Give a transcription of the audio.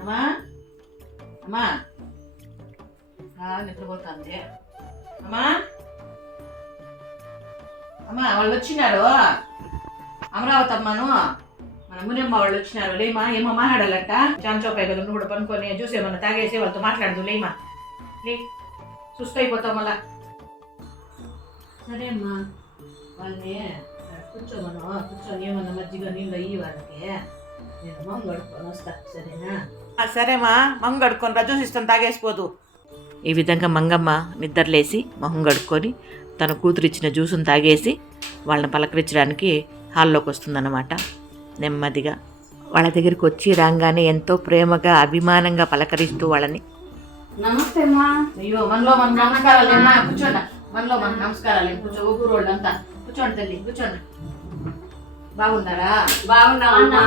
అమ్మా అమ్మా నిద్రపోతుంది. అమ్మా అమ్మా వాళ్ళు వచ్చినారు, అమరావతి అమ్మను మన మునియమ్మ వాళ్ళు వచ్చినారు. లేమా ఏమో మాట్లాడాలంట. చాంచోపాయ కదా నువ్వు కూడా పనుకొని జ్యూస్ ఏమన్నా తాగేసి వాళ్ళతో మాట్లాడదు. లేమా లే, సుస్థ అయిపోతావు మళ్ళా. సరే అమ్మా, వాళ్ళని కూర్చోమను, కూర్చొని ఏమన్నా మజ్జిగ నీళ్ళు అయ్యి వాళ్ళకి నేను మొహం కడుక్కొని వస్తా. సరేనా? సరేమ్మా, మొహం కడుక్కొని రా, జ్యూస్ ఇస్తాను తాగేసిపోదు. ఈ విధంగా మంగమ్మ నిద్రలేసి మొహం కడుక్కొని తన కూతురు ఇచ్చిన జ్యూసును తాగేసి వాళ్ళని పలకరించడానికి హాల్లోకి వస్తుందన్నమాట. నెమ్మదిగా వాళ్ళ దగ్గరికి వచ్చి రాగానే ఎంతో ప్రేమగా అభిమానంగా పలకరిస్తూ వాళ్ళని నమస్తే అమ్మా. అయ్యో మనలో మన నమస్కారాలు అన్నా, కూర్చోండి. మనలో మన నమస్కారాలు కూర్చో, ఊరు వాళ్ళంతా కూర్చోండి తల్లి, కూర్చోండి. బాగున్నారా? బాగున్నావా?